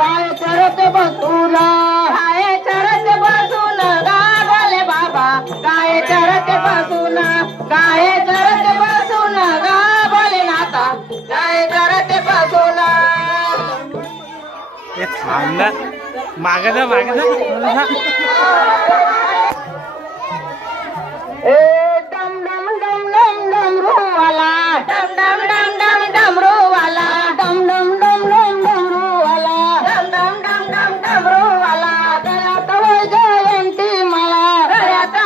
गाय चरत बसून गाय चरत बसून गा भोले बाबा गाय चरत बसून गाय चरत बसून गा भोलेनाथा गाय चरत बसून थांब ना मागे जा डम डम डम डम डमरू वाला डम डम डम डम डमरू वाला डम डम डम डम डमरू वाला डम डम डम डम डमरू वाला गळ्यात जयंती मला गळ्यात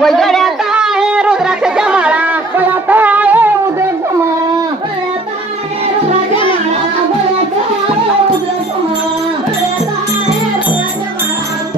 गळ्यात आहे रुद्राक्षाच्या माळा गळ्यात आहे उदयाच्या माळा गळ्यात आहे रुद्राच्या माळा गळ्यात आहे उदयाच्या माळा गळ्यात आहे रुद्राच्या माळा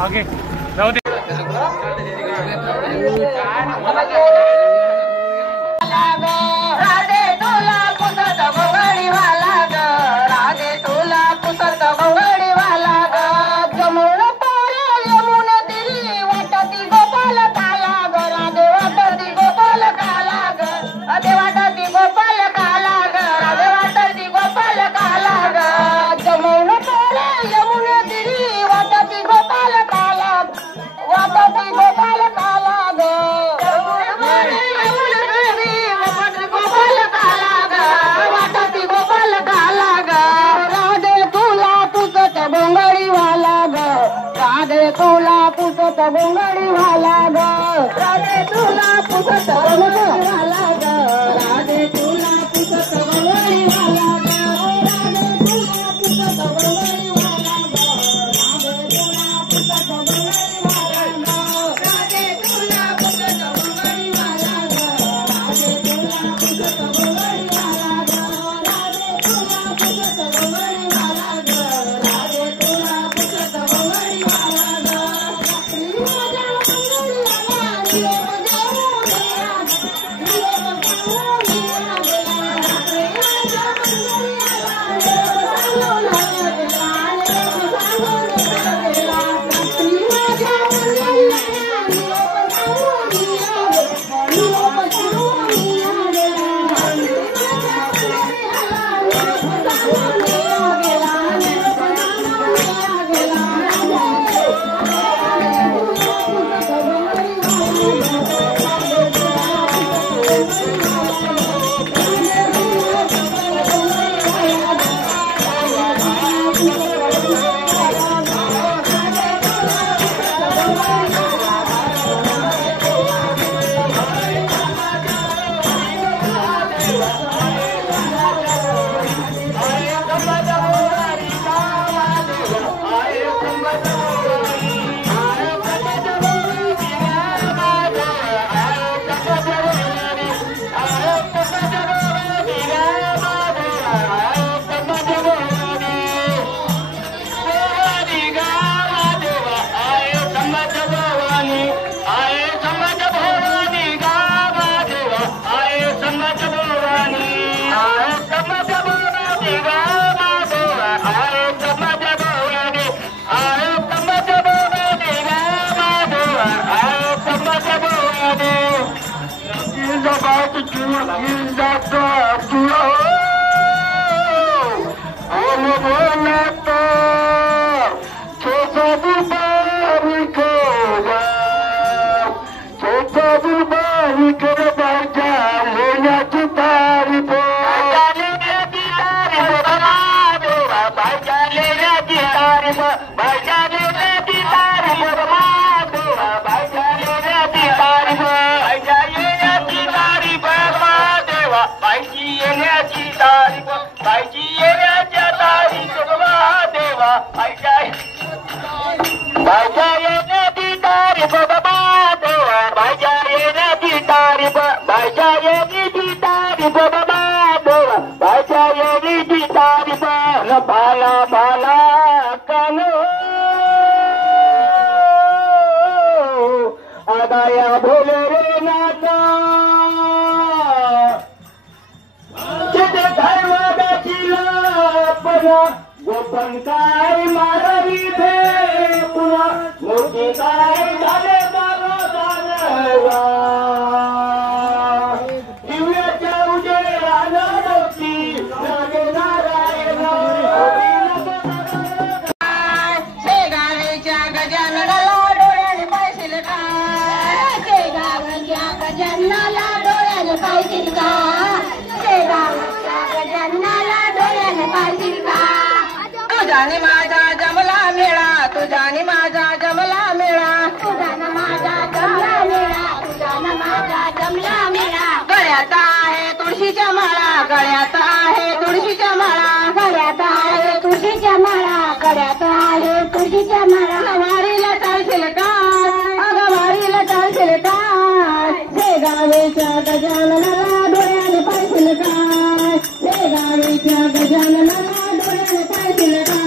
ओके जाऊ दे राधे तुला पुसत गोंगडी वाला ग राधे तुला पुसत गोंगडी वाला ग जमुन पारे यमुन तिरी वाटती गोपाल काला ग राधे वाटती गोपाल काला ग राधे वाटती गोपाल काला ग राधे वाटती गोपाल काला ग जमुन पारे यमुन तिरी वाटती गोपाल काला वाटती गोपाल काला ग वाटती गोपाल काला ग राधे तुला पुसत गोंगडी वाला ग राधे तुला पुसत गोंगडी वाला ग राधे तुला पुसत गोंगडी वाला ग राधे तुला पुसत गोंगडी वाला ग राधे तुला पुसत गोंगडी वाला ग राधे तुला पुसत गोंगडी वाला ग राधे तुला पुसत गोंगडी वाला ग राधे तुला पुसत गोंगडी वाला ग राधे तुला पुसत गोंगडी वाला ग राधे तुला पुसत गोंगडी वाला ग about to do is that भाज्या येण्याची तारीफ बाबा देवा भाज्या येण्याची तारीफ भाज्या येण्याची तारीफ बाबा देवा भाज्या येण्याची तारीफ न भाला भाला कानो आदाया भोले रे नाता तिथे धर्मगाची लापना गोपन काय मारावी भे पुन्हा मोठी काय झाले दानवा दिव्याच्या उजेडा नव्हती नागे नारायण शेगावीच्या गजाननाला डोळ्याने पाहिशील का शेगावच्या गजाननाला डोळ्याने पाहिशील का शेगावच्या गजाननाला डोळ्याने पाहिशील का तुझ्याने माझा जमला मेळा तुझ्याने माझा जमला मेळा तुझ्याने माझा जमला मेळा तुझ्याने माझा जमला मेळा गळ्यात आहे तुळशीच्या माळा गळ्यात आहे तुळशीच्या माळा गळ्यात आहे तुळशीच्या माळा गळ्यात आहे तुळशीच्या माळा वारीला चालशील का अगं वारीला चालशील का शेगावीच्या गजाननाला डोळ्याने पाहिशील का शेगावीच्या गजाननाला डोळ्याने पाहिशील का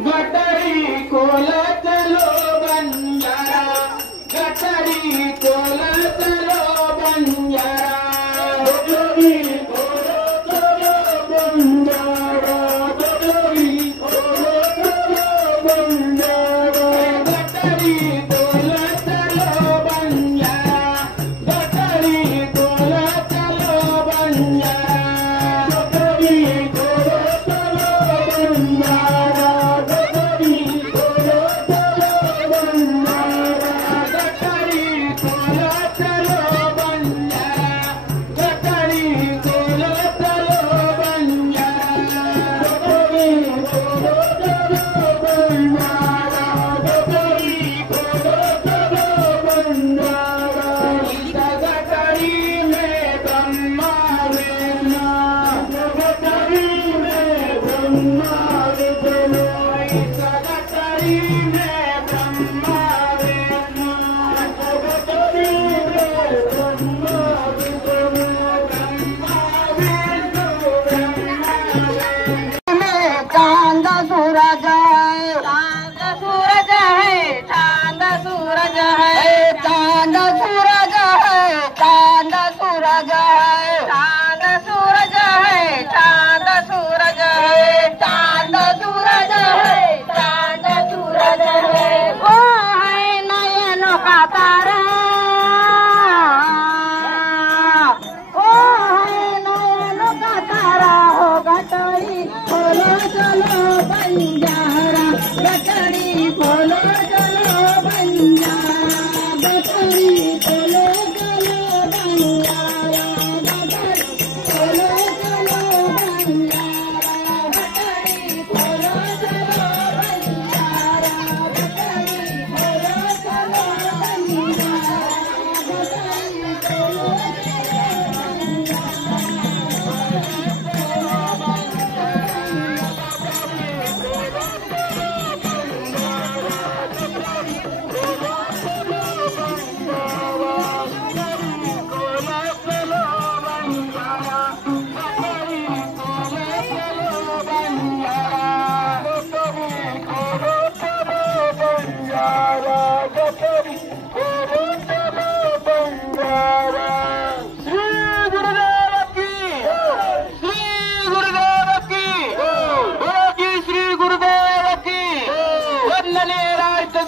गटारी कोला चलो बंजारा गटारी कोला चलो बंजारा गटारी कोला चलो बंजारा गटारी कोला चलो बंजारा गटारी कोला चलो बंजारा गटारी कोला चलो बंजारा गटारी कोला चलो बंजारा गटारी कोला चलो बंजारा गटारी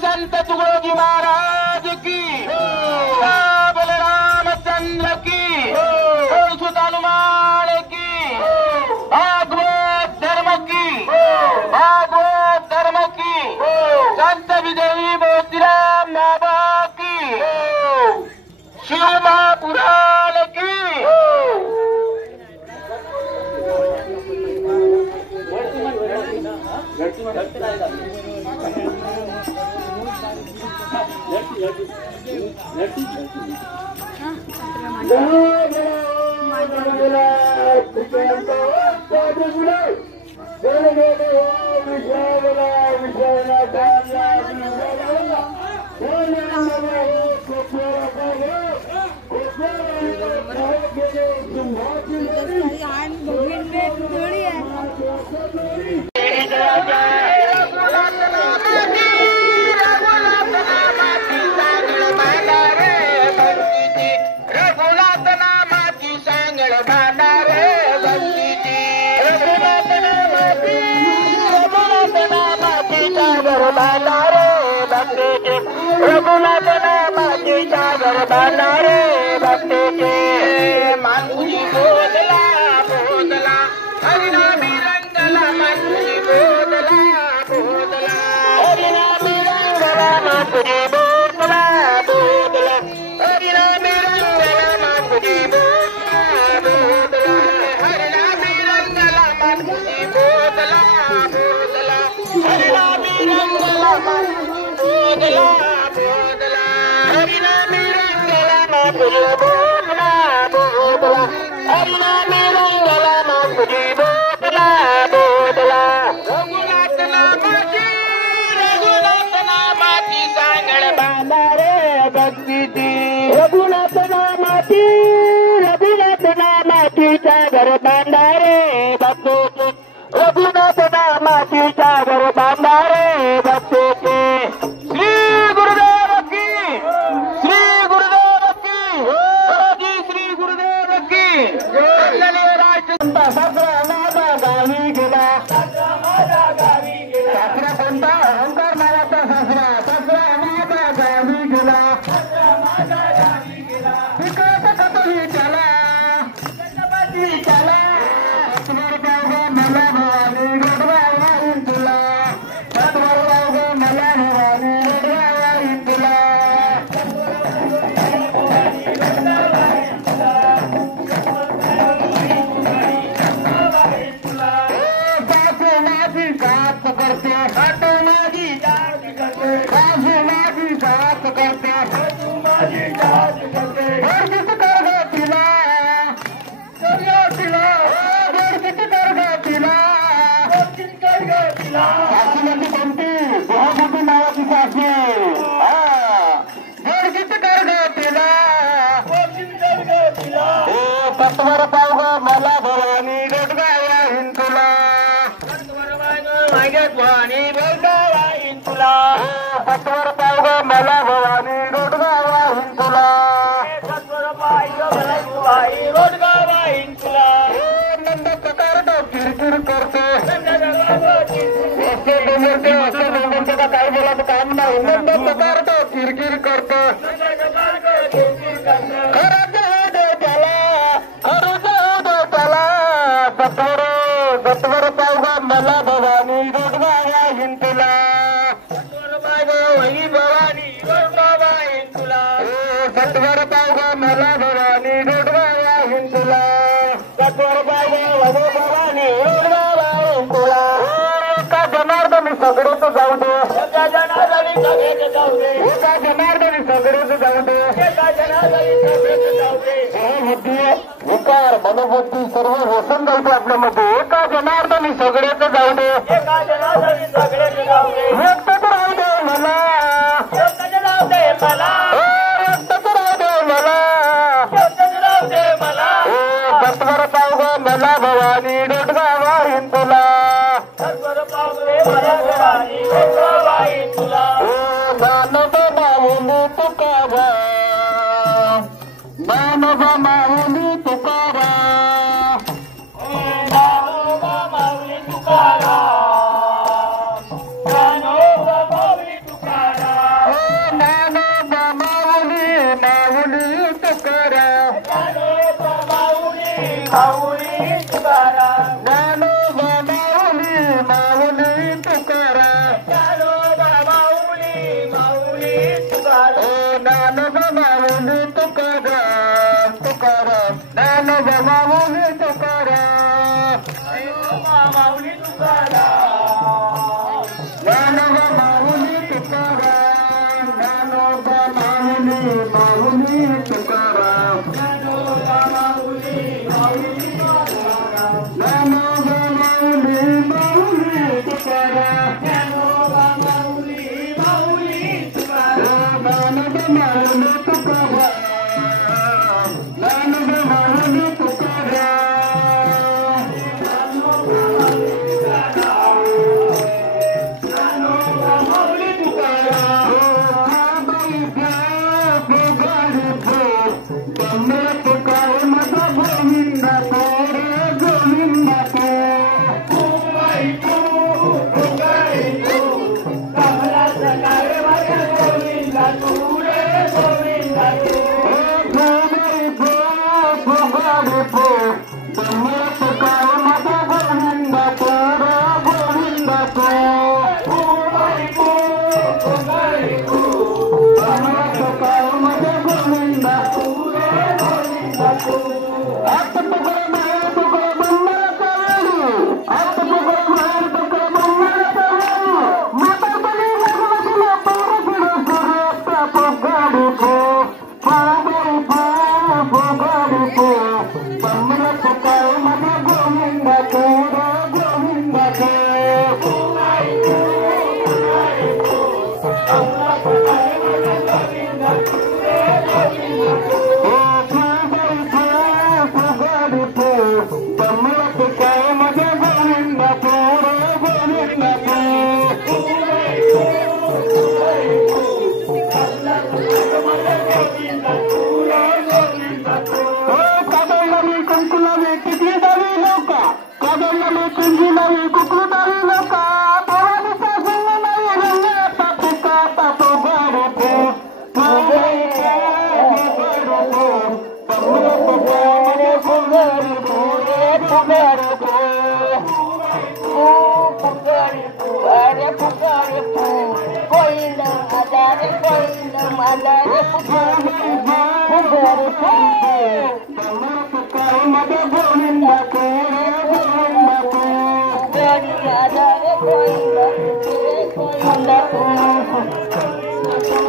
संत तुकडोजी महाराज की, बलरामचंद्र की, सुत हनुमान की, भागवत धर्म की, भागवत धर्म की, संत विदेवी मोतीराम बाबा की, शिव महापुराण की। रघुनाथ नामाची सागर बांधारे भक्तीचे, मानकुजी बोधला बोधला हरिनामी रंगला, मानकुजी बोधला बोधला हरिनामी रंगला, मानकुजी बोधला बोधला हरिनामी रंगला, मानकुजी बोधला बोधला हरिनामी रंगला, मानकुजी बोधला बोधला हरिनामी रंगला, मानकुजी बोधला बोधला हरिनामी रंगला, मानकुजी बोधला बोधला हरिनामी रंगला, मानकुजी बोधला बोधला। रघुनाथ नामाची सांगळ बांधारे भक्तीची, रघुनाथ नामाची सागर बांधारे भक्तीची, रघुनाथ नामाची सागर बांधारे भक्तीची। श्री गुरुदेव की, श्री गुरुदेव की, श्री गुरुदेव की। सासरा माझा गावी गेला, सासरा कोणता ओंकार नावाचा सासरा, सासरा माझा गावी गेला, विकत कतोही चला चला, मला भवानी गोडवा येईन तुला, मला भवानी गोडवा येईन तुला। सासू माझी साथ करते, सासू माझी साथ करते, सासू माझी साथ करते, सासू माझी साथ करते। वर्षित कर ग तिला, तिला वर्षित कर ग तिला, वर्षित कर ग तिला। सासू म्हणजे कोणती? देहाबुद्धी नावाची सासू, वर्षित कर ग तिला, वर्षित कर ग तिला। तत्वर पाव ग मला भवानी गोडगावा येईन तुला, तत्वर माझ्या भवानी गोडगावा येईन तुला, तत्वर पाव ग मला भवानी गोडगावा येईन तुला, तत्वर पाय ग मला भवानी गोडगावा येईन तुला। नंद प्रकारचा किरकिर करतो, काय बोलायचं काम नाही, नंद प्रकारचा किरकिर करतो, खरं जाऊ दे त्याला, खरं जाऊ दे त्याला, सत्वर पावगा मला भवानी गोडगावा येईन तुला, सत्वर पाय ग वही भवानी गोडगावा येईन तुला। सत्वर पावगा मला भवानी डोडगावा हिंदुला सत्वर पावगा वधो भवानी डोडगावा हिंदुला एका जनार्दनी सगळेच जाऊ दे एका जनार्दनी सगळेच जाऊ दे एका जनार्दनी सगळेच जाऊ दे एका जनार्दनी सगळेच जाऊ दे बुद्धी विकार मनोबुद्धी सर्व व्यसन जाऊ दे आपल्यामध्ये एका जनार्दनी सगळेच जाऊ दे एका जनार्दनी सगळेच जाऊ दे व्यक्तच राहू दे मला व्यक्तच राहू दे मला व्यक्तच राहू दे मला व्यक्तच राहू दे मला सत्वर पावगा मला भवानी डोडगावा हिंदुला सत्वर पावगे मला भवानी डोडगावा हिंदुला मानव माऊली तुकारा मानव माऊली तुकारा मानव माऊली तुकारा मानव माऊली तुकारा मानव माऊली माऊली तुकारा मानव माऊली माऊली तुकारा मानव माऊली माऊली तुकारा मानव माऊली माऊली तुकारा नानव माऊली तुकारा तुकारा नानव माऊली तुकारा माऊली तुकारा नानव माऊली तुकारा नानव माऊली माऊली तुकारा नानव माऊली माऊली तुकारा नानव माऊली माऊली तुकारा नानव माऊली माऊली तुकारा नानव माऊली तुकारा नानव माऊली तुकारा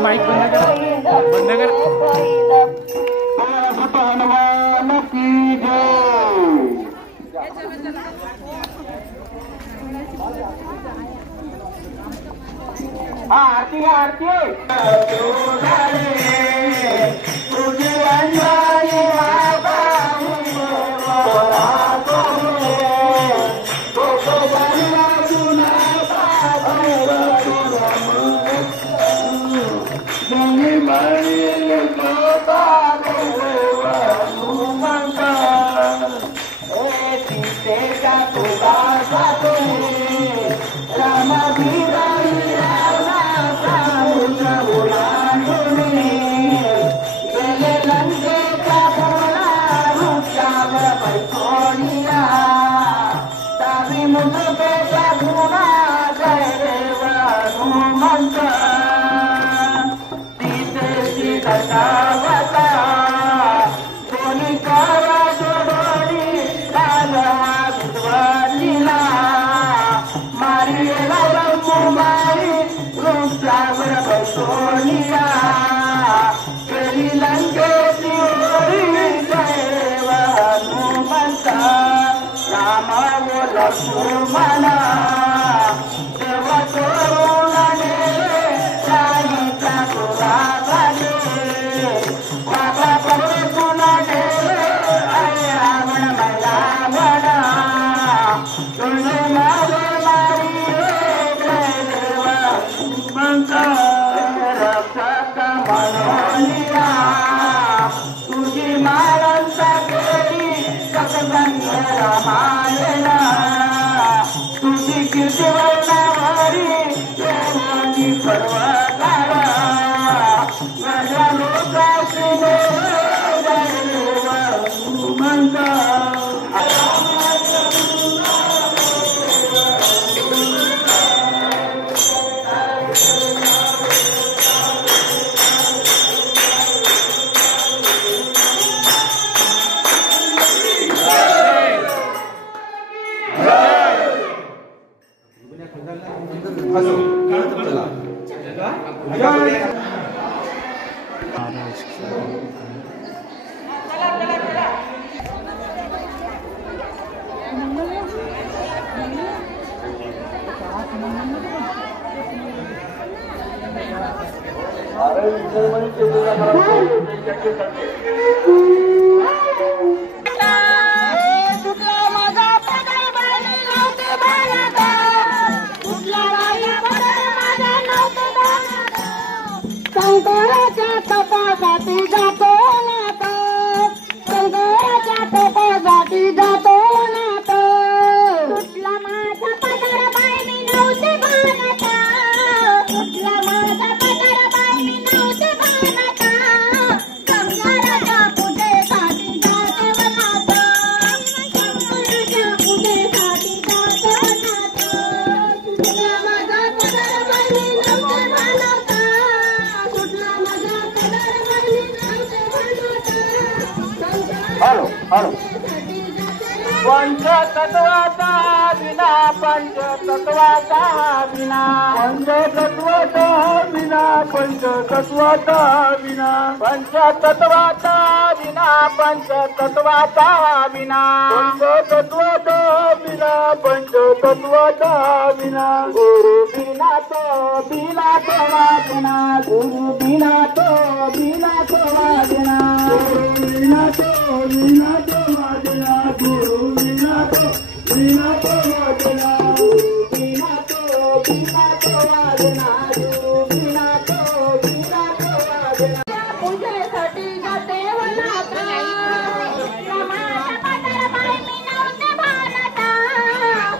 माइक बंद कर बंद कर हनुमान की जय। आरती आरती म्हणा तेव्हा सोडून साईच्या तुला झाले बाबा पडे तुला रावण मला म्हणा तुझे माझे मारी रक्षक मनोनिया तुझी माळंता केली सत्संग रामायणा तुझी कीर्ती वर्णावारी देवानी पर्वताला माझ्या लोकाशी म्हणता शंकराच्या तपासाठी जातो नाता शंकराच्या तपासाठी जातो नाता कुठला माझा पदर बाई मी नव्हते भानता कुठला माझा पदर बाई मी नव्हते भानता शंकराच्या पूजेसाठी जाते नाता शंकराच्या पूजेसाठी जातो नाता कुठला माझा पदर बाई मी नव्हते भानता हॅलो हॅलो पंचतत्वाचा विना पंचतत्वाचा विना पंचतत्वाचा विना पंचतत्वाचा विना पंचतत्वाचा विना पंचतत्वाचा विना पंचतत्वाचा विना पंचतत्वाचा विना गुरु बिना तो वाजना गुरु बिना तो वाजना गुरु बिना तो वाजना गुरु बिना तो वाजना गुरु बिना तो वाजना गुरु बिना तो वाजना पूजेसाठी जाते वनाता माझा पदर बाई मी नव्हते भानता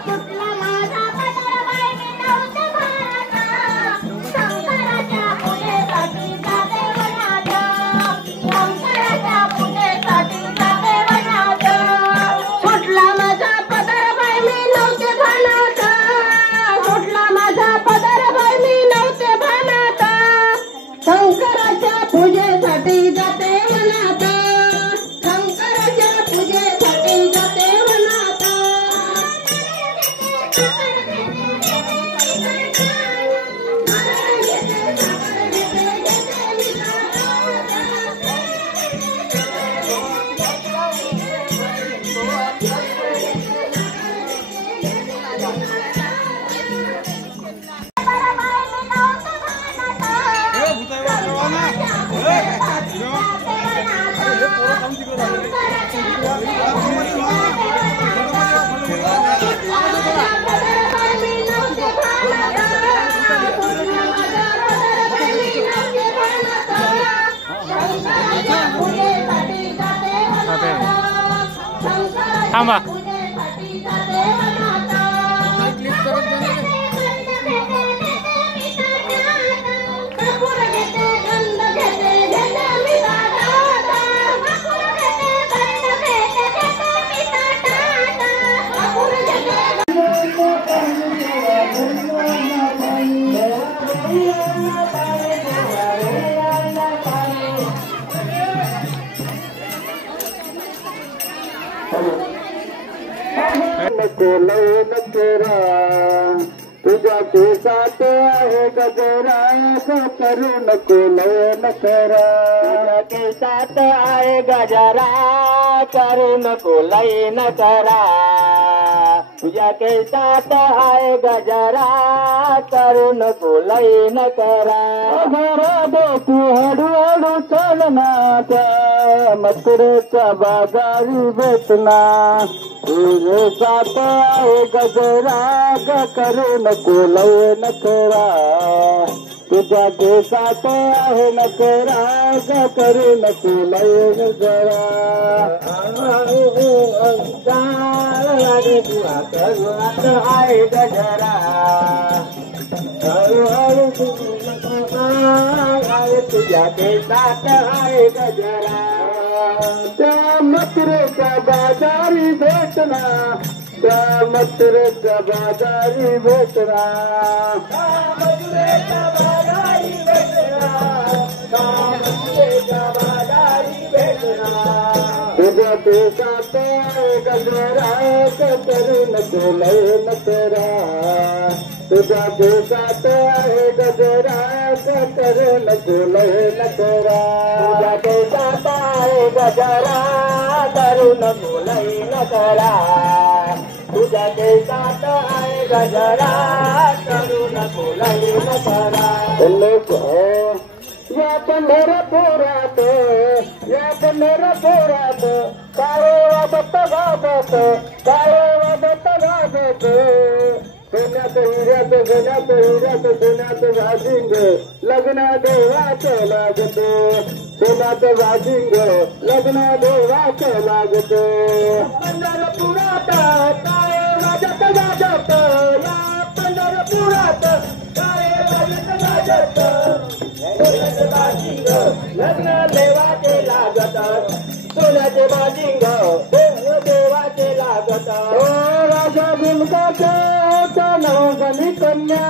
कुठला माझा पदर बाई मी नव्हते भानता शंकराच्या पूजेसाठी जाते वनाता शंकराच्या पूजेसाठी जाते वनाता कुठला माझा पदर बाई मी नव्हते भानता कुठला माझा पदर बाई मी नव्हते भानता शंकराच्या पूजेसाठी जाते वनाता शंकराच्या पूजेसाठी जाते वनाता थांबा लयन तेरा तुझ्या केसात आहे गजरा करू नको लयन तेरा तुझ्या केसात आहे गजरा करू नको लयन करा तुझ्या केसात आहे गजरा करून बोलाई न करा घरा दे तू हळूहळू चलना त्या मथुरेच्या बाजारी बेचना तुझे साथ आहे गजरा करून बोलाई न करा तुझ्या केसात आहे नकरा करू नको लय जरा आहे गजरा हळूहळू तुझ्या केसात आहे गजरा त्या मथुरेच्या बाजारी भेटना त्या मथुरेच्या बाजारी भेटना तुझ्या पेशात गजरा करू नको लय नकरा तुझ्या पेशात आहे गजरा करू नको लय नकरा तुझ्या पेशात आहे गजरा करू नको लय नकरा तुझ्या केसात आहे गजरा करू नको लय नकरा या पंढरपुरात या पंढरपुरात काळे वाजत गाजत काळे वाजत गाजत सोन्यात हिऱ्यात सोन्यात हिऱ्यात सोन्यात वाजिंग लग्न देवाचं लागत सोन्यात वाजिंग लग्न देवाचं लागत पंढरपुरात काळे वाजत गाजत या पंढरपुरात काळे वाजत गाजत लग्न देवाचे लागत सोन्याचे बाजिंग देवाचे लागत राजा भीमकाच्या नवगणी कन्या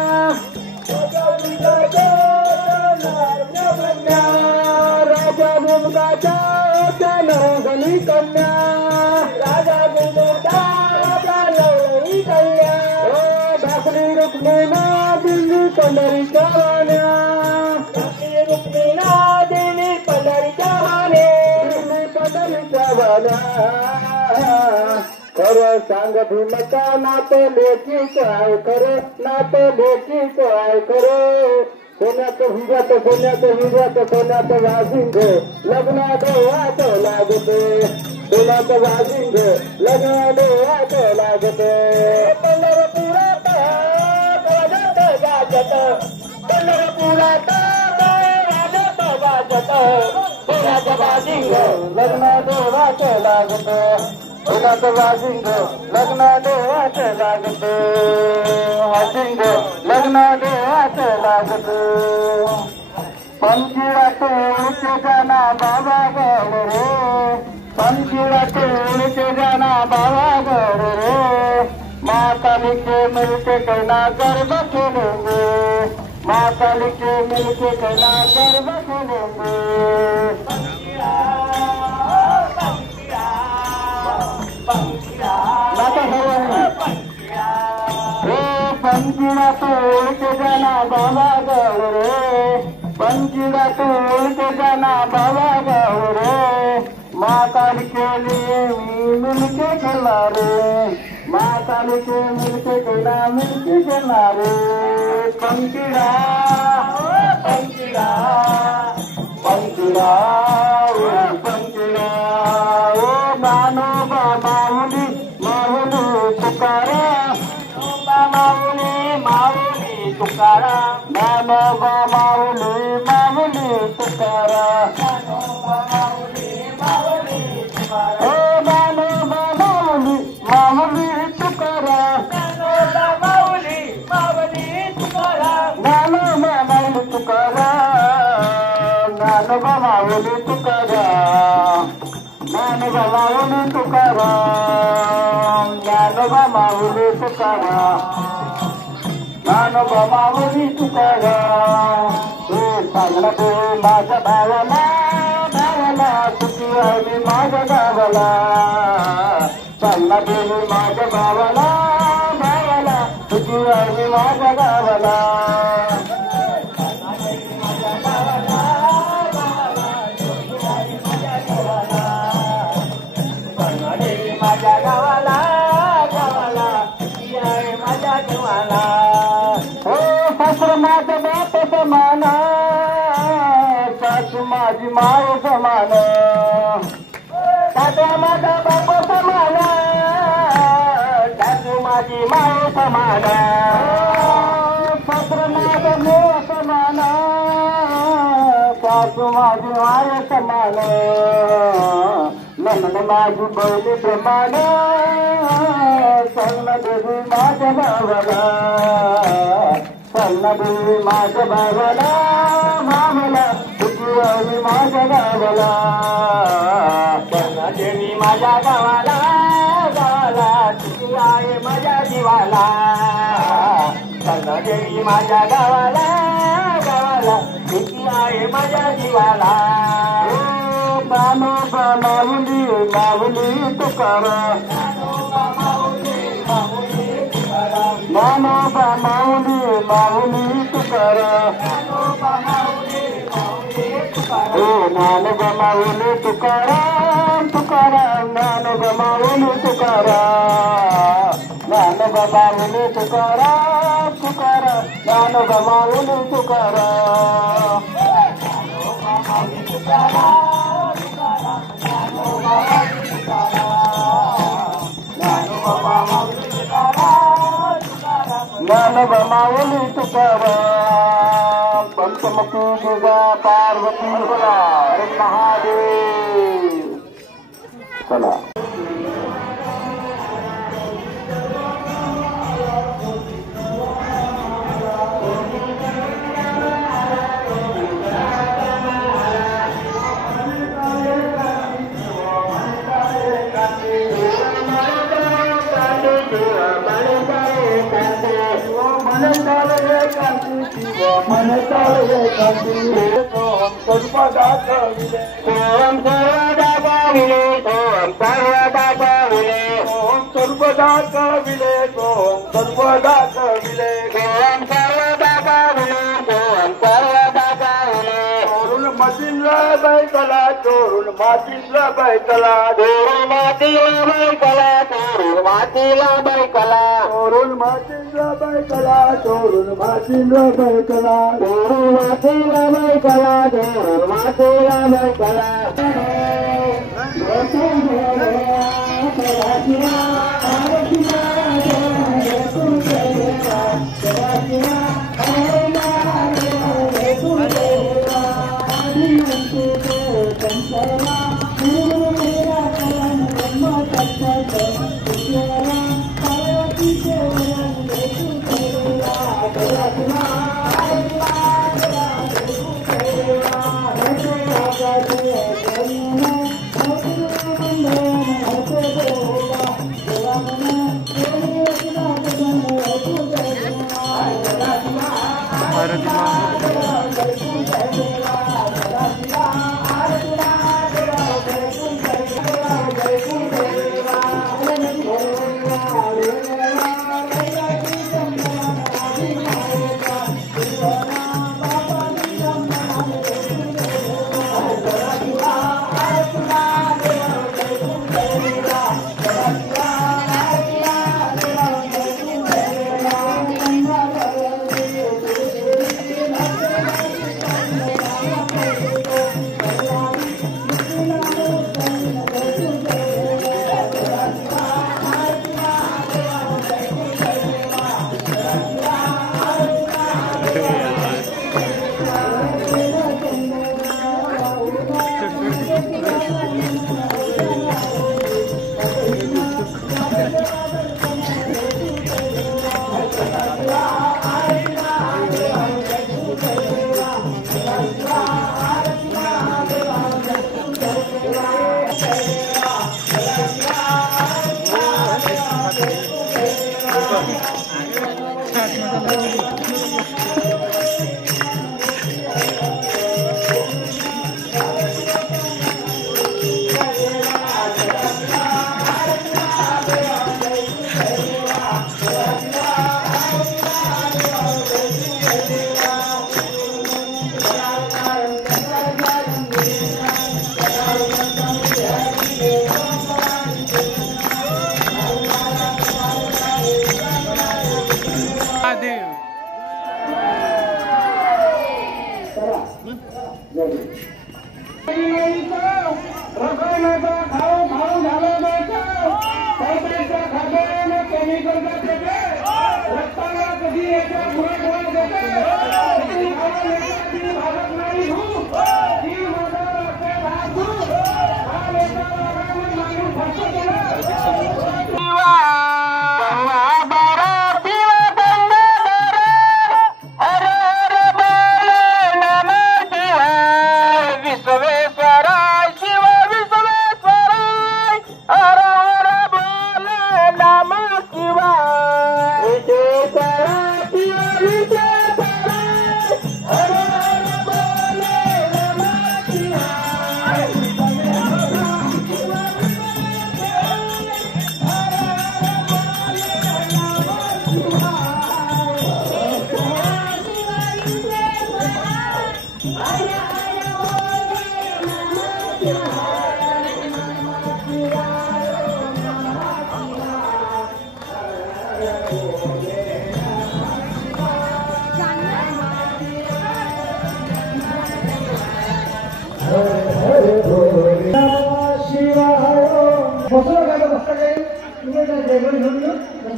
राजा भीमकाच्या नवगणी कन्या राजा भीमकाच्या नवगणी कन्या ढाकली रुक्मिणा दिल्ली पंढरीच्या वाण्या रुक्मिणा देवी पंढरीच्या वाणे पंढरीच्या वाण्या खरं सांग भीमका नात लेखी काय खरं नात लेखी काय खरं सोन्यात हिऱ्यात सोन्यात हिऱ्यात सोन्यात वाजिंग लग्न देवात लागते सोन्यात वाजिंग लग्न देवात लागते पंढरपुरात गाजत गाजत पंढरपुरात सोन्याचं बाजिंग लग्न देवाचं लागत सोन्याचं बाजिंग लग्न देवाचं लागत वाजिंग लग्न देवाचं लागत पंचिरात उडते जाना बाबा गड रे पंचिरात उडते जाना बाबा गड रे माताली के मिलके कहना गर्भ खेलेंगे माताली के मिलके कहना गर्भ खेलेंगे पंचिरा तोड़ के जाना बाबा गौर रे पंचिरा तोड़ के जाना बाबा गौर रे माँ काली के लिए मिलके खेला रे माँ काली के मिलके खेला मिलके खेला रे पंचिरा पंचिरा पंचिरा पंचिरा ओ मानो माऊली माऊली पुकारा माऊली माऊली तुकारा मानव माऊली माऊली तुकारा ओ मानव माऊली माऊली तुकारा माऊली माऊली तुकारा मानव माऊली तुकारा मानव माऊली तुकारा मानव माऊली तुकारा मानव माऊली तुकारा मानव माऊली तुकारा हे चांगला ते माझ्या भावाला भावाला तुझी आहे माझ्या गावाला चांगला ते माझ्या भावाला भावाला तुझी आहे माझ्या गावाला माझ्या गावाला गावाला माझा माझा बाप समान सासू माझी माय समान सासर माझा देव समान सासू माझी माय समान नमन माझी बैली प्रमाण सन्न देवी माझ्या भावाला सन्न देवी माझ्या भावाला मामला तुझी आई माझ्या गावाला सन्न देवी माझ्या गावाला गावाला तुझी आई माझ्या जीवाला सन्न देवी माझ्या गावाला गावाला तुझी आई माझ्या जीवाला नानोबा माऊली माऊली तुकारा नानोबा माऊली माऊली तुकारा ओ नानोबा माऊली तुकारा तुकारा नानोबा माऊली तुकारा नानोबा माऊली तुकारा तुकारा नानोबा माऊली तुकारा ज्ञानोबा माऊली तुकाराम पंचमुखी गिगा पार्वती बोला महादेव चला मन चालवे कांती ओम सर्वदा गाविले ओम सर्वदा गाविले ओम सर्वदा गाविले ओम सर्वदा गाविले ओम सर्वदा गाविले ओम सर्वदा गाविले ओम सर्वदा गाविले चोरून मातीला बैकला चोरून मातीला बैकला चोरून मातीला बैकला चोरून मातीला बैकला चोरून मातीला बैकला चोरून मातीला बैकला चोरून मातीला बैकला चोरून मातीला बैकला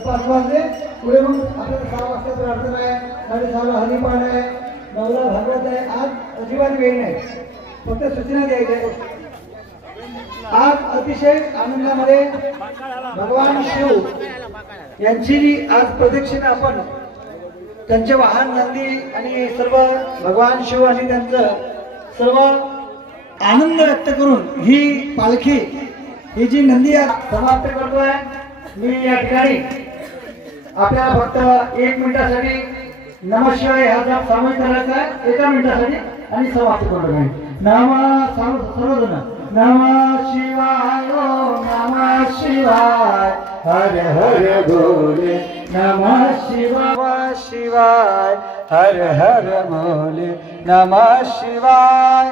पाच वाजले पुढे मग आपल्याला 6 वाजता प्रार्थना आहे, 6:30 हरिपाठ आहे, 9ला भागवत आहे. आज अजिबात वेळ नाही, फक्त सूचना द्यायच्या. आज अतिशय आनंदामध्ये भगवान शिव यांची आज प्रदक्षिणा आपण त्यांचे वाहन नंदी आणि सर्व भगवान शिव आणि त्यांचं सर्व आनंद व्यक्त करून ही पालखी ही जी नंदी आज समाप्त करतोय. मी या ठिकाणी आपल्याला फक्त 1 मिनिटासाठी नमशिवाय हा जप सामूहिक करायचा आहे, 1 मिनिटासाठी आणि समाप्त करतो. नमः सर्वजण नमः शिवाय ओम नमः शिवाय हर हर बोले नमः शिवाय शिवाय हर हर बोले नमः शिवाय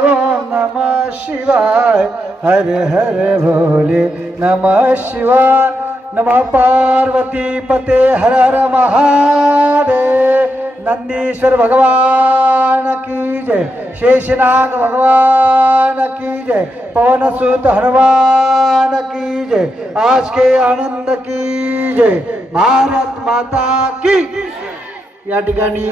ओम नमः शिवाय हर हर भोले नमः शिवाय. नमः पार्वती पते हर हर महादेव. नंदीश्वर भगवान की जय, शेषनाग भगवान की जय, पवनसुत हनुमान की जय, आज के आनंद की जय, भारत माता की. या ठिकाणी